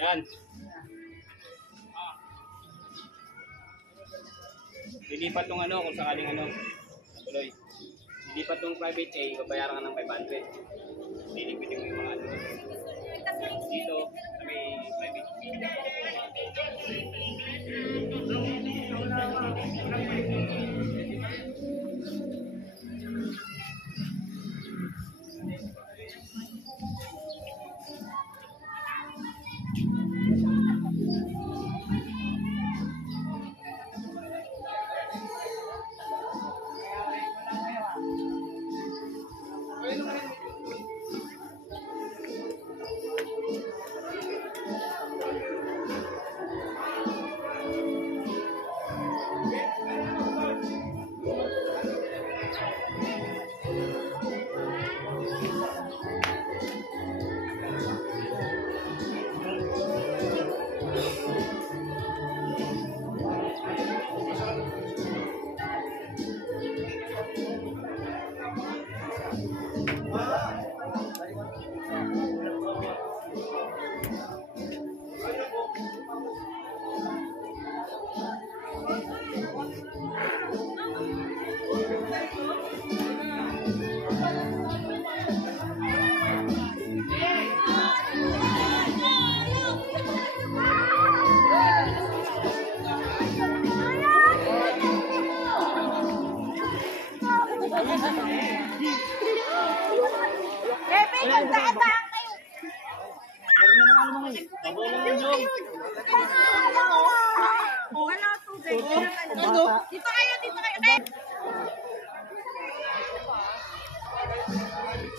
Yan. Lilipat tong ano kung sakaling ano. Tuloy. Lilipat tong private A, babayaran ka ng 500. Lilipitin mo yung mga ano. Dito, sa may private B.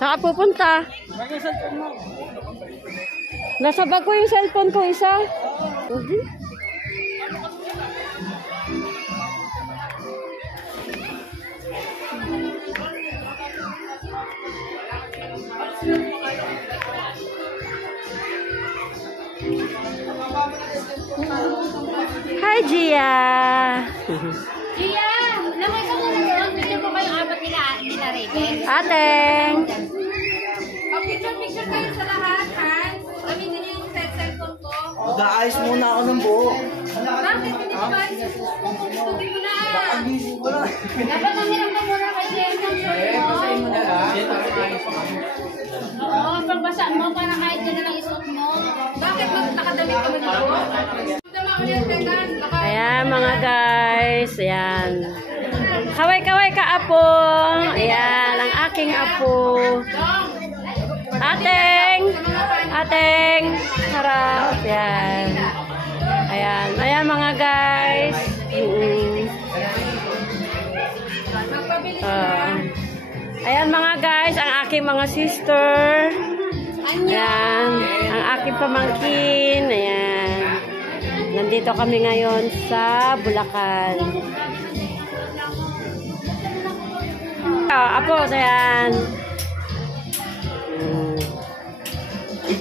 Saan ka pupunta? Nasa bag ko yung cellphone ko isa. Hi, Gia! Gia! Lamay ka muna doon. Picture ko kayong apat nila Raven. Ateng! Picture kayo sa lahat, ha? Gamitin niyo yung cellphone ko. Mag-aayos muna ako ng buhok. Bakit? Hindi ba? Tutubi mo na. Dapat namiram ka muna kay cellphone mo. Basahin mo na lang. Oo, pagbasa mo para kahit ka na lang isuot mo. Bakit nakadamit ka mo dito? Ayan mga guys, ayan. Kaway-kaway ka apo. Ayan, ang aking apo. Ateng! Ateng! Harap. Ayan. Ayan, ayan mga guys. Ayan mga guys, ang aking mga sister. Ayan, ang aking pamangkin. Ayan. Nandito kami ngayon sa Bulacan. Apo, ayan.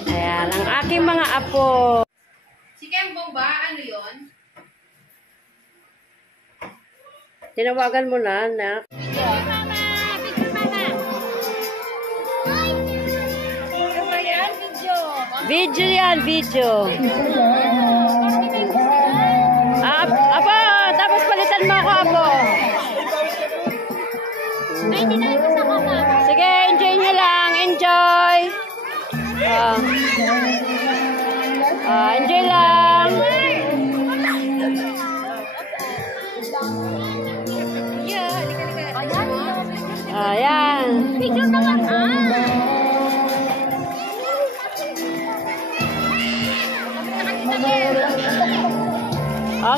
Ayan, ang aking mga apo. Si Kembong ba? Ano yun? Tinawagan mo na, anak. Picture mama! Picture mama! Ano ba yan? Video! Video yan, video. hindi na ito sa kama. Sige, enjoy nyo lang. Enjoy. Enjoy lang. Ayan. Picture naman,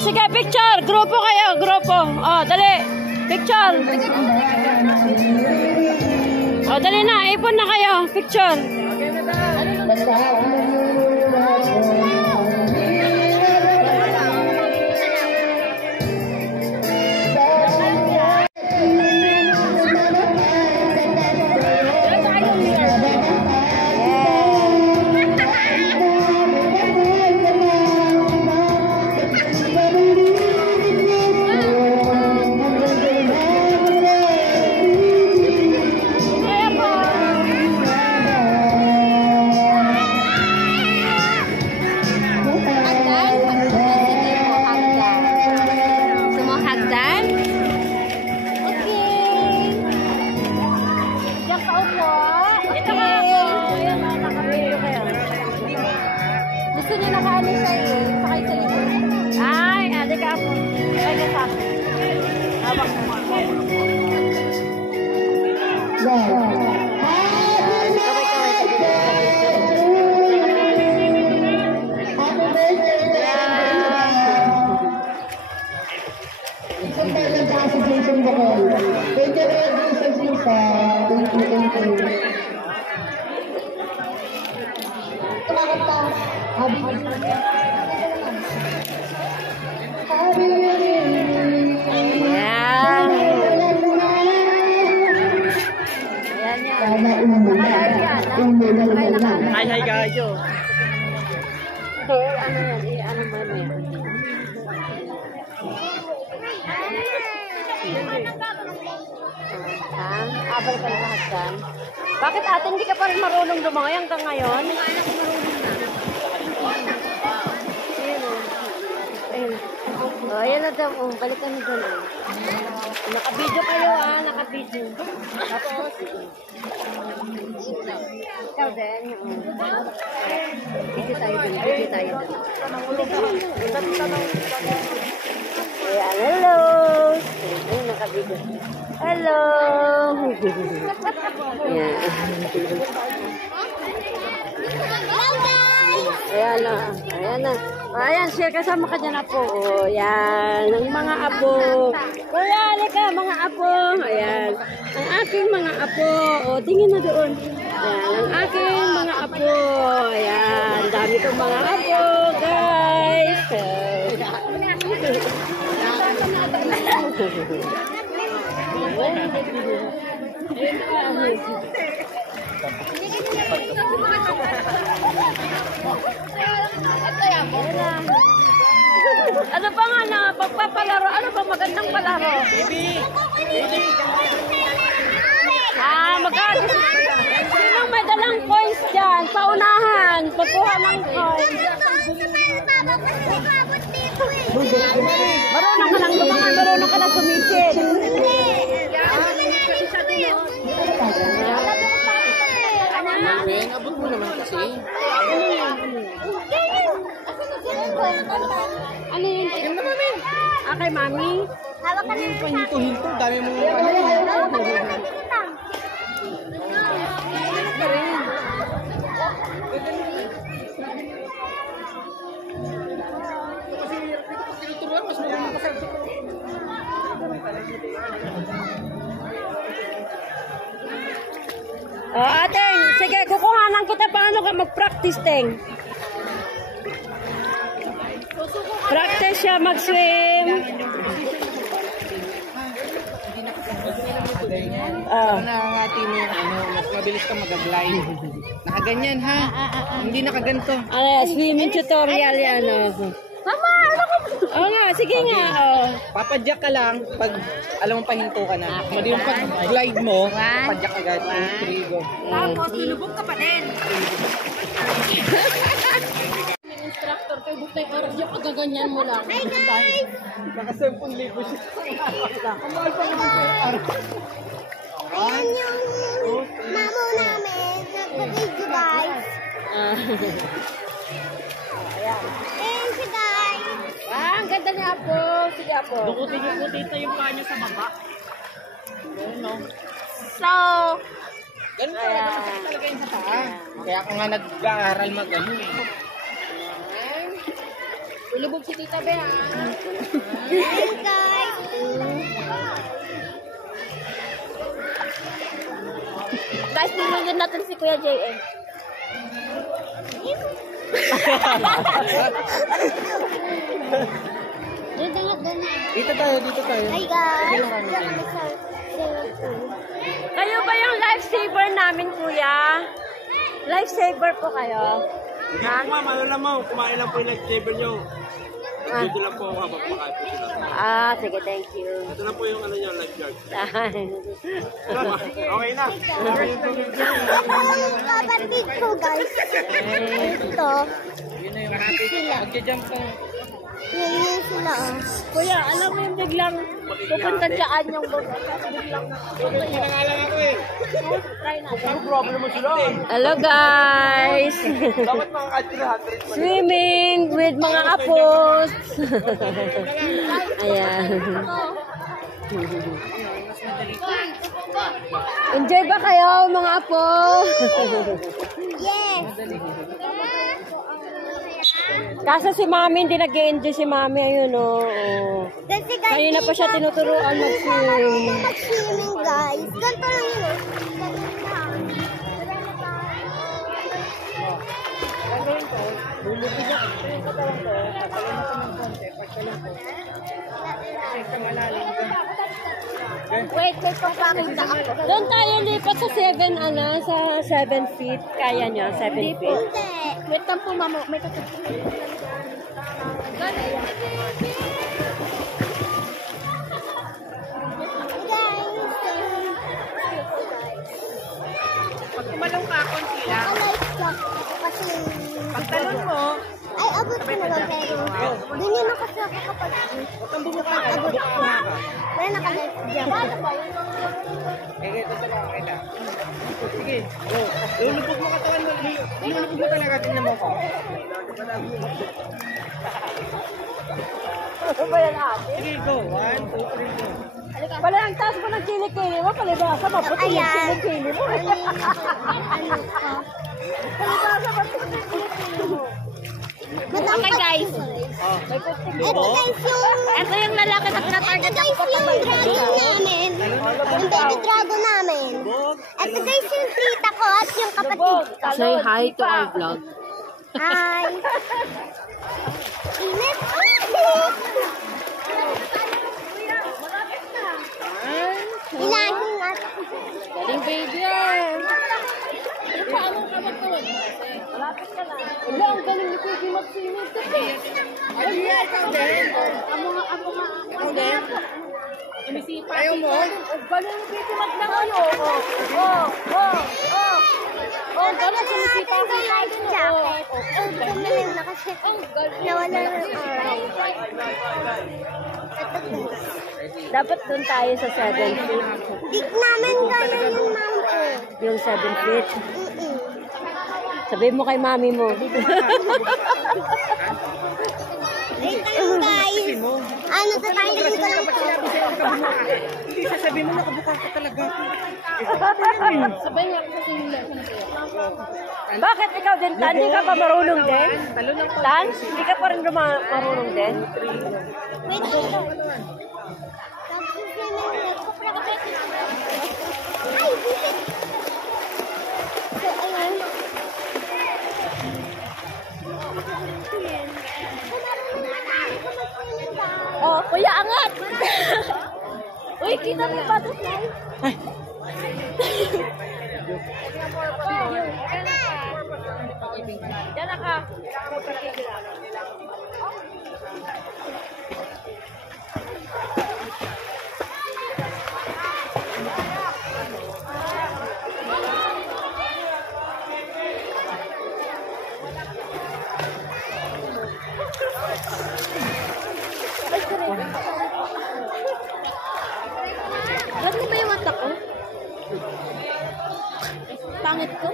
Sige, picture. Grupo kayo, grupo. Dali. Picture. Dali na. Ipon na kayo. Picture. Gusto niya nakaano siya sakay sa likod. Ay, ate ka po. Ay, ka sa akin. Habang Hi guys. ano yan? Ano mo yan? Abal ka lahat dyan. Bakit ate hindi ka pa rin marunong lumangay hanggang ngayon? Ayan na daw. Balik ka na doon. Naka-video kayo naka-video. Tapos, ikaw din. Video tayo din. Ayan, hello. Ayun, naka-video. Hello. Ayan na. Ayan, share kasama ka dyan, apo. Ayan, ang mga apo. Kuya, halika, mga apo. Ayan, ang aking mga apo. Tingin na doon. Ayan, ang aking mga apo. Ayan, dami kong mga apo, guys. Ano pa nga na pagpapalaro? Ano ba magandang palaro? Mag-aagos. Sinong may dalang coins dyan? Paunahan. Pagkuha ng coins. Marunong ka lang lumangan. Marunong ka lang sumisid. Abot mo naman kasi. Ano yun? Ayun na, mami. Kay mami? Hawak ka ng Pahinto-hinto, dami mo. Tinuturuan, mas magandang kasal. Ateng, sige, kukuhanan kita paano ka mag-practice, Teng. Practice siya mag-swim. Nangangati mo yung mas mabilis kang mag-glide. Nakaganyan ha? Hindi nakaganto. Swimming tutorial yan. Mama, ano ko? Oo nga, sige nga. Papadyak ka lang pag alam mo pahinto ka na. Mali yung pag-glide mo, papadyak agad. 3, go. Tapos, lulubog ka pa din. Instructor, kay bukay oras yung pagaganyan mo lang. Hi guys! Naka 10,000 siya. Ang mahal pa naman sa araw. Ayan yung mamo namin. Nagpa-video guys. Ayan. Ayan siya guys. Ah, ang ganda niya po. Sige po. Dukutin niyo po dito yung paa niya sa baba. So, Ganun talaga, masakit talaga yung sa paa. Kaya ka nga nag-aaral mag-ano eh. ulubog si Tita Bea. Ayan guys. Guys, nilunod natin si Kuya JM. Dito tayo. Hi guys. Dito kami sa swimming pool. Kayo ba yung lifesaver namin, Kuya? Lifesaver po kayo? Ha? Ma'am, ano lang mo, kumain lang po yung lifesaver nyo. Ah. Dito lang po ako habang kumakain po sila. Ah, sige, thank you. Ito na po yung ano nyo, lifeguard. Tama. Okay na. Ang kapatid ko guys. Ito. Yun na yung mag-jump ka. Yun sila. Kuya, alam mo yung biglang pupunta dyan yung bugay. Biglang Pinangalan ako eh. try natin. Ano problem mo sila? Hello guys! Dapat mga ka-300 pa. Swimming with mga apos. Ayan. Enjoy ba kayo mga apo? Yes. Kaso si Mami, hindi nag-enjoy si Mami. Ayun o. Oh. Kasi guys, Kanina pa siya tinuturuan mag-swim. mag-swimming guys. Ganito lang yun. Ganito lang. Lulubig ako. Yung katawan ko, pagkalan ako ng konti, pagkalan ko. Check ka malalim. Wait, papakita ako. Doon tayo lipat sa 7 feet. Kaya niyo, 7 feet. Hindi. Wait lang po, mama. May kakit. Pag tumalong ka, konti lang. Kasi, Pagtalon mo, ay, abot ko naman pero, dun yun ako sa kapag, huwag kang bumuka ka, bumuka ka. wala naka-life dyan. Ito talaga, kita. Sige, go. Lulubog mo katawan mo. Lulubog mo talaga, tingnan mo ko. Ano ba yan ate? Sige, go. 1, 2, 3, go. Wala ang taas mo ng kilikili mo. Palibasa, maputi yung Ayan. kilikili mo. Ano ko? Palibasa, maputi yung kilikili mo. Okay guys. May kusting Ito guys yung, Ito yung lalaki na pinatarget guys yung dragon namin. Yung baby dragon namin. Ito guys yung tita ko at yung kapatid. Say hi to our vlog. Hi. Init. Ilahin at Galing baby yan. Paano ka ba ito? Malapit ka na. Wala, ang galing ni Baby mag-swimming. Ay, ikaw din. Amo nga. Ikaw din. Sumisipa. Ayaw mo? Ang galing ni Baby mag-langayo. Galing sumisipa. yung life jacket. Ang tumilim na kasi nawala na ng araw. Dapat doon tayo sa 7 feet. Dik namin kaya yung mountain. Yung 7 feet. Mm-mm. Sabihin mo kay mami mo. Wait lang guys. Ano sa tayo ko lang po. Hindi, sasabihin mo nakabuka ka talaga. Sabay niya kasi yung lesson ko. Bakit ikaw din, Tan? Hindi ka pa marunong din? Tan? Hindi ka pa rin marunong din? Wait lang. Ay, bisit. So, ayan. Oh, kuya, angat! Uy, kita mo yung butterfly? Diyan na ka. Ba't mo ba yung mata ko? pangit ko.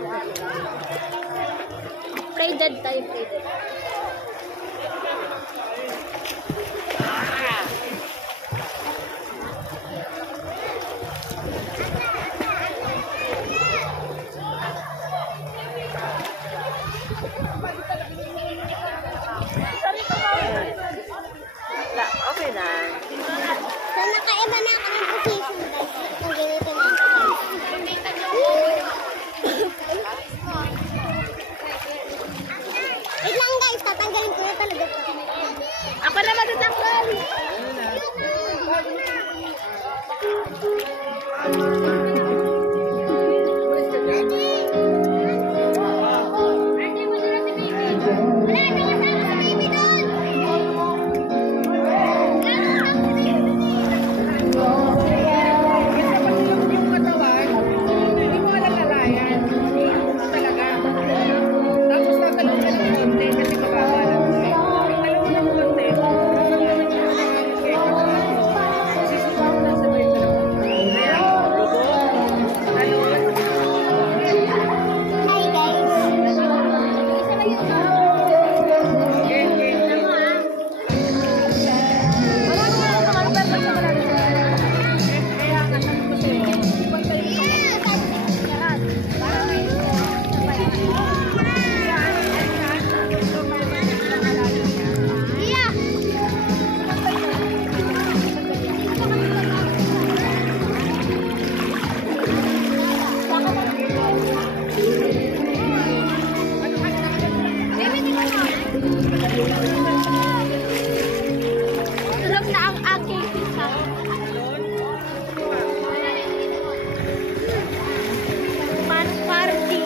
Plated tayo, plated. Okay na. So, nakaiba na kami position, guys. Ang ganito na. Wait lang, guys. Tatanggalin ko na talaga ito. Ako na matatanggal. Tulog na ang aking pizza. Man party.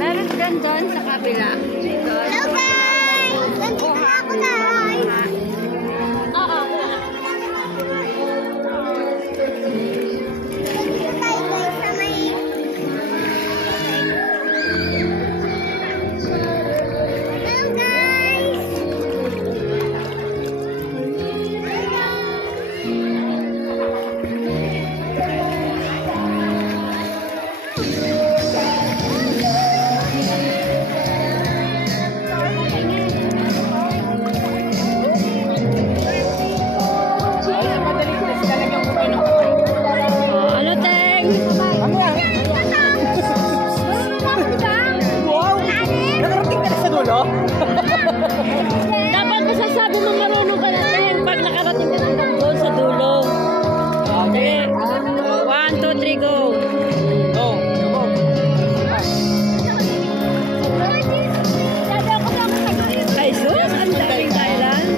Meron din doon sa kabila. Hello, guys! Nandito na ako, guys! Oo. Nandito tayo, guys, sa may... Hello, guys! Ano, Teng? Wow! Nakarating ka na sa dulo? Dapat masasabi mo marunong ka na, Teng, pag nakarating ka ng doon sa dulo. Okay. 1, 2, 3, go. Go! Go! Ay, sus, ang daming Thailand.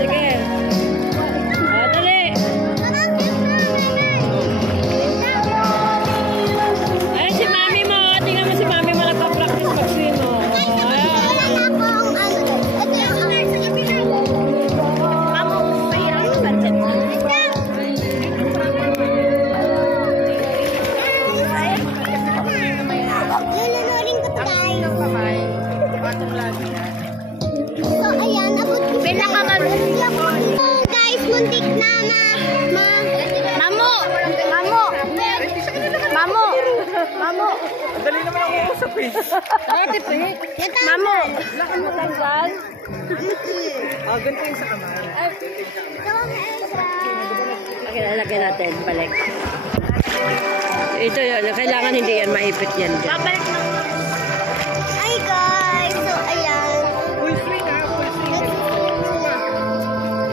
Sige. Dali. Ay, si mami mo. Tingnan mo si mami mo nagpa-practice mag-swim mo. Lulunurin ko to, guys. Kamay. Patong lagi yan. So, ayan, abot ko. Oh, guys, muntik na Mamo! Mamo! Mamo! Mamo! Dali naman ako usap eh. Mamo! Matanggal. Ganito yung sa kamay. Okay, lalagyan natin. Balik. Ito yun. Kailangan hindi yan maipit yan. Babalik na. Hi, guys! So, ayan. Full swing ha, full swing.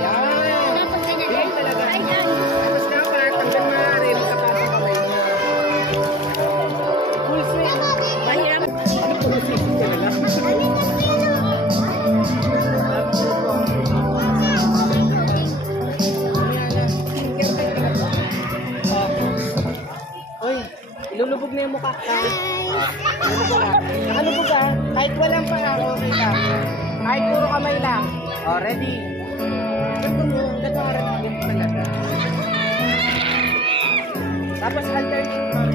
Yan. Tapos ganyan. Yan talaga. Ayan. Tapos dapat, hanggang maaari, magkapasok ang kamay niya. Full swing. Mahirap. Full swing talaga. Hoy, ilulubog na yung mukha ka. Ano po ka? Kahit walang pangako, okay ka. Kahit puro kamay lang. Oh, ready? Ganito harap yung talaga. Tapos alternate mo.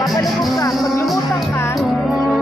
Papalubog ka. Pag lumutang ka, over ka.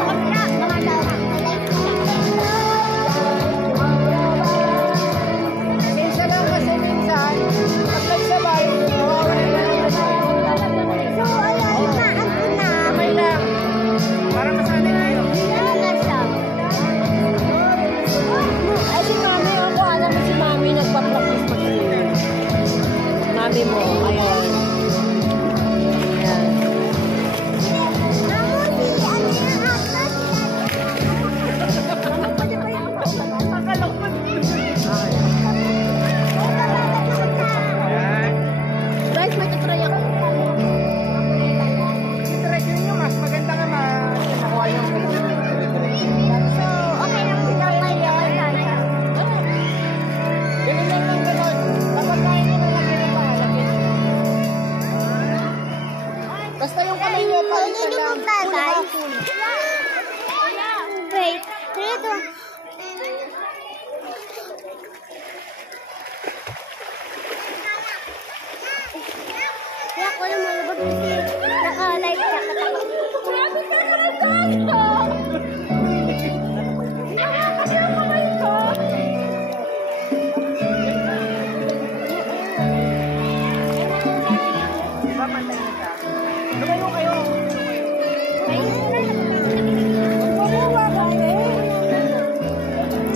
Pag nasa langit ka.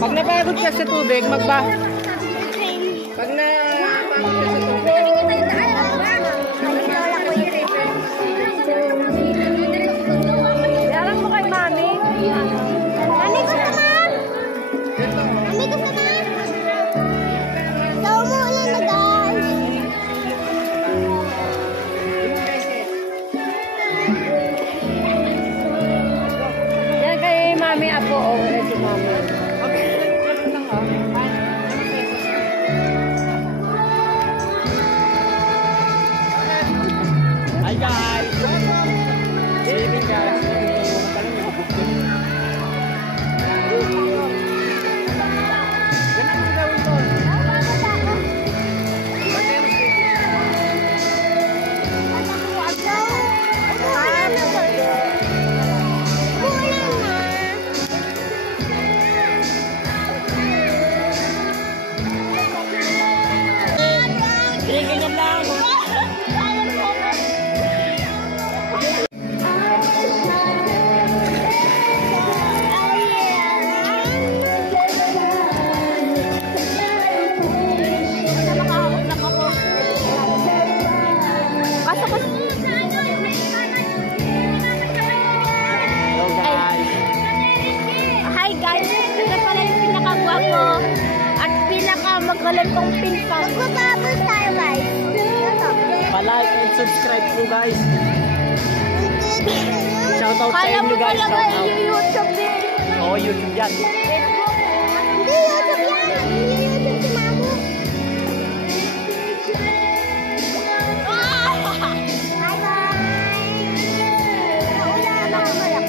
Pag napagod ka sa tubig, Pag napagod ka sa tubig, mo kay Mami. Mami, gusto mo? Mami, gusto mo? So, umuulan na guys. Yan kay Mami Apo. Si Mami. Tanggalan tong pintas. Magpapabos tayo guys. Pa-like and subscribe po guys. Shoutout sa Kala inyo mo guys. talaga Shoutout. yung YouTube eh. Oo, YouTube yan. Hindi YouTube yan. Hindi YouTube si Mamu. Bye-bye. Nauna na ako malak.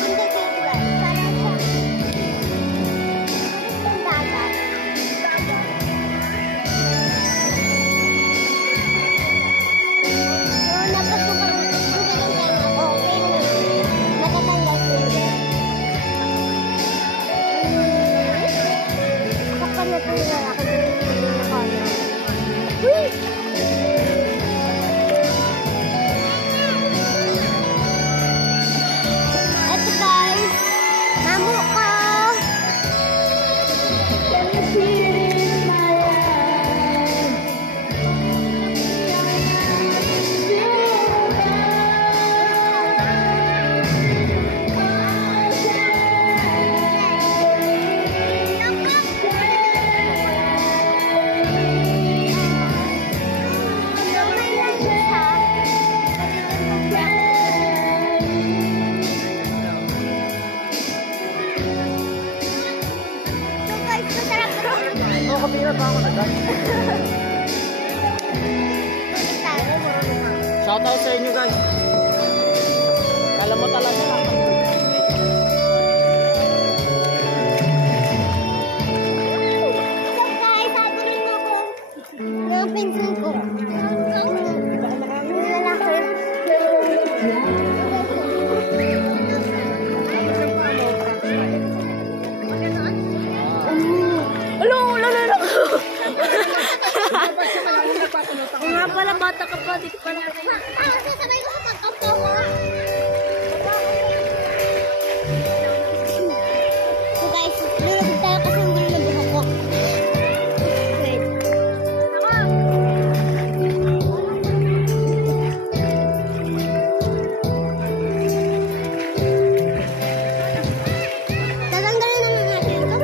Hindi dito guys. Parang siya. Itong dagat. Napasukan ng tenga ko. Pero matatanggal ko yun. Kapag natanggal ako dito. Uy! Ito guys. Mamu ko. Oo, kapira pa ako na guys. Shoutout sa inyo guys. Kala mo talaga lang. So guys, sabihin mo ko mga pinsan ko. Nga pala, bata ka pa. Di ka pala. Sasabay ko sa pagkapo ko. So guys, lulubog tayo kasi ang gulo ng buhok ko. Wait. Tatanggalin na natin ito.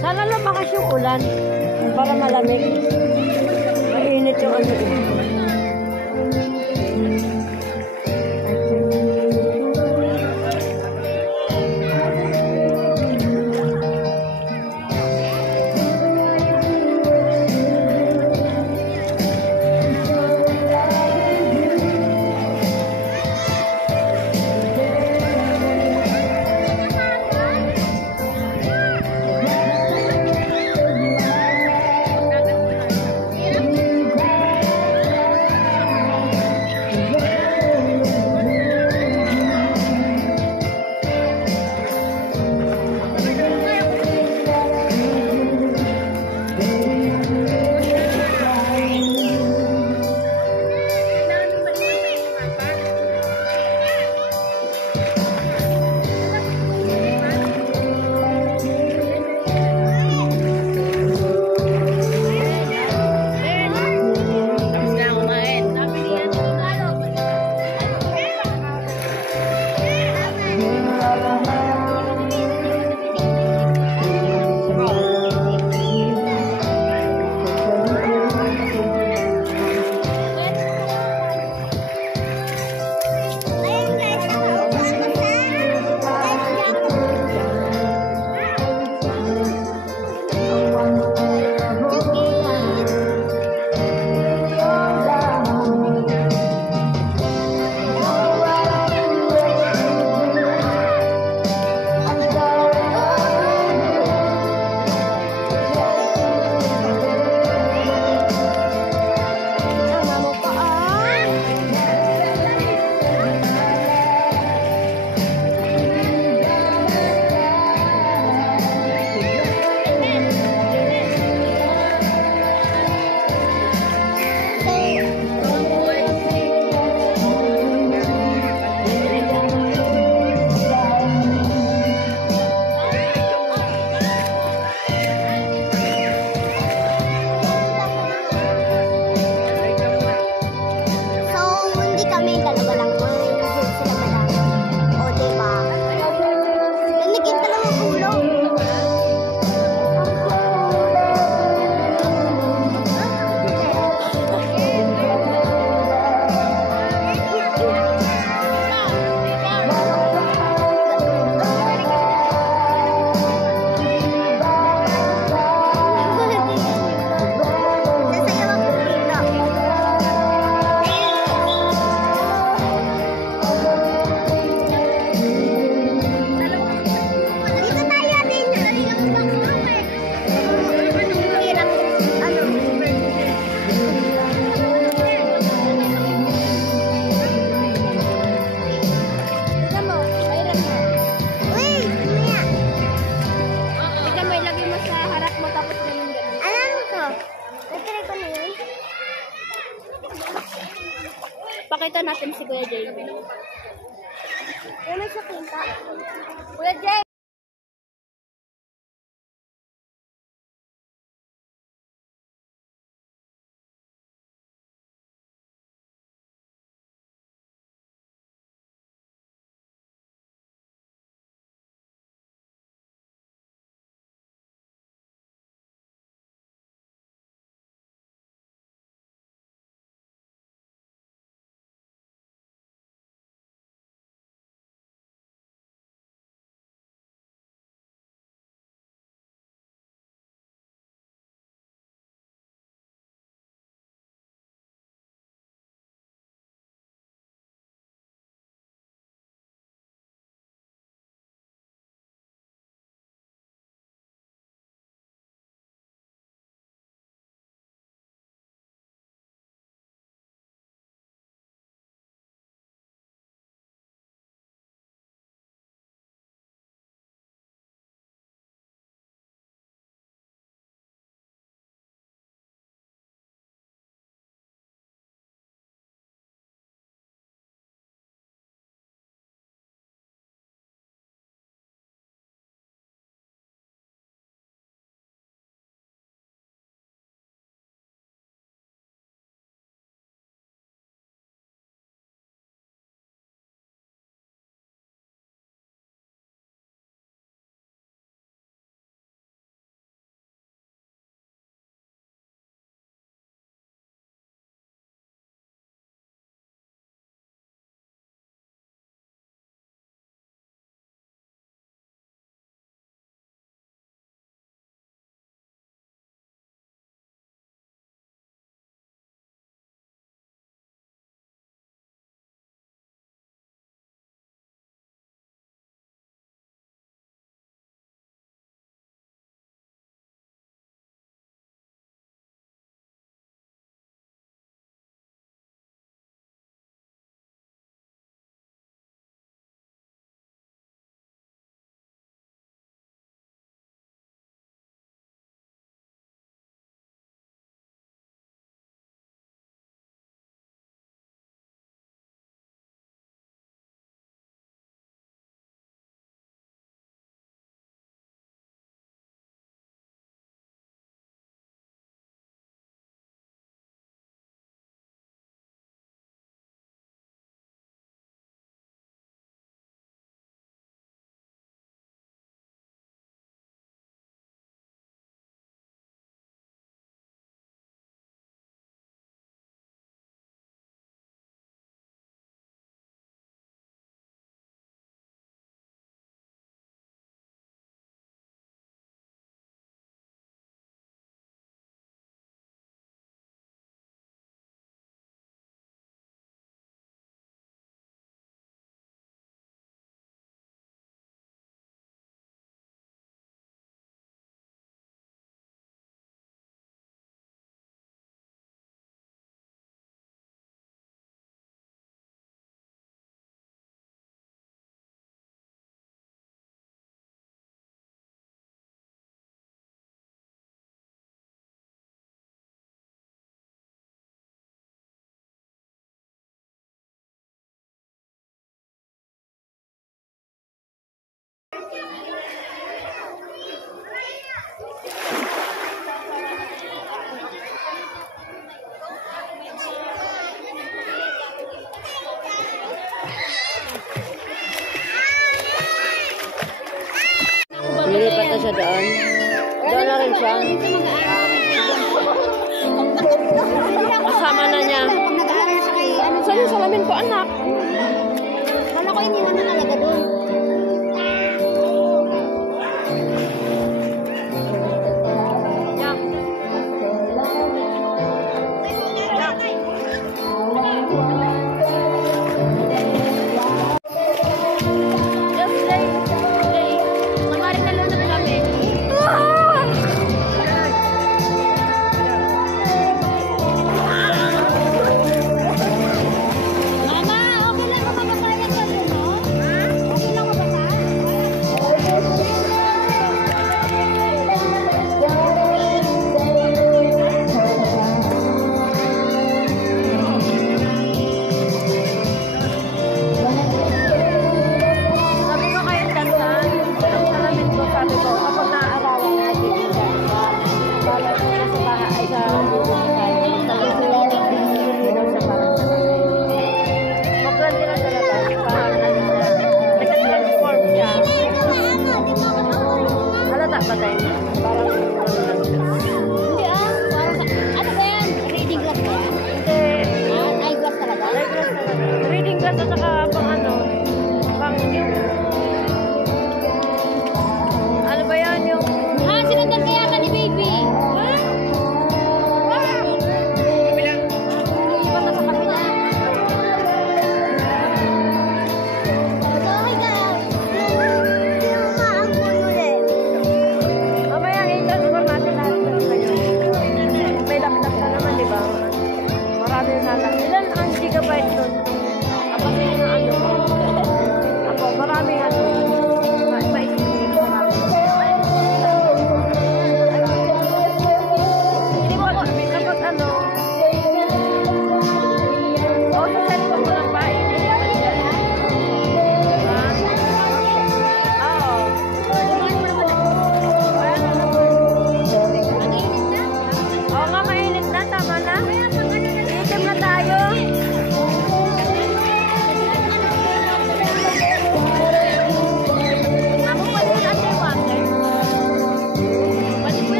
Sana lumakas yung ulan para malamig. Mainit yung ano. Patry ko na yun. Pakita natin si Kuya Jay. Yan sa kinta. Kuya Jay! Lilipat na siya doon. Doon na rin siya. Kasama na niya. Saan yung salamin ko, anak? Wala ko hindi naman talaga doon. Mama, okay lang kung mapapayag ka doon, no?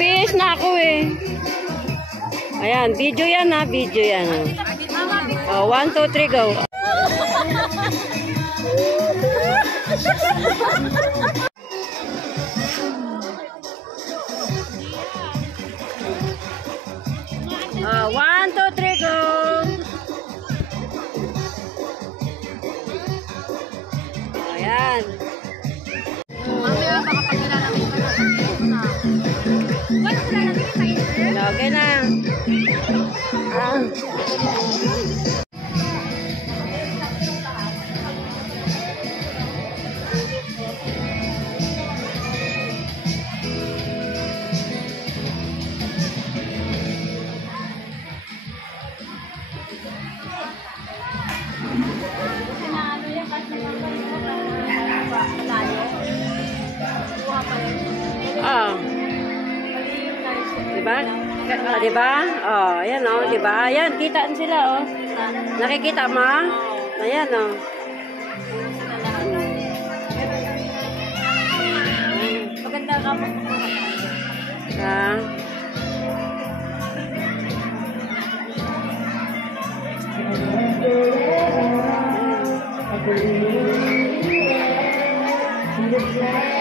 nagbihis na ako eh. Ayan, video yan ha, video yan. Oh, 1, 2, 3, go. Oh, 1, 2, 3, go. Ayan. Mamaya baka pag nilalagay ka na. Wala ko lalagay sa internet. Okay na. Ah. Ah. Diba? Diba? Oh, ayan oh, diba? Ayan, kitaan sila oh. Nakikita mo? Ayan oh. Maganda ka mo. Ah. Thank you.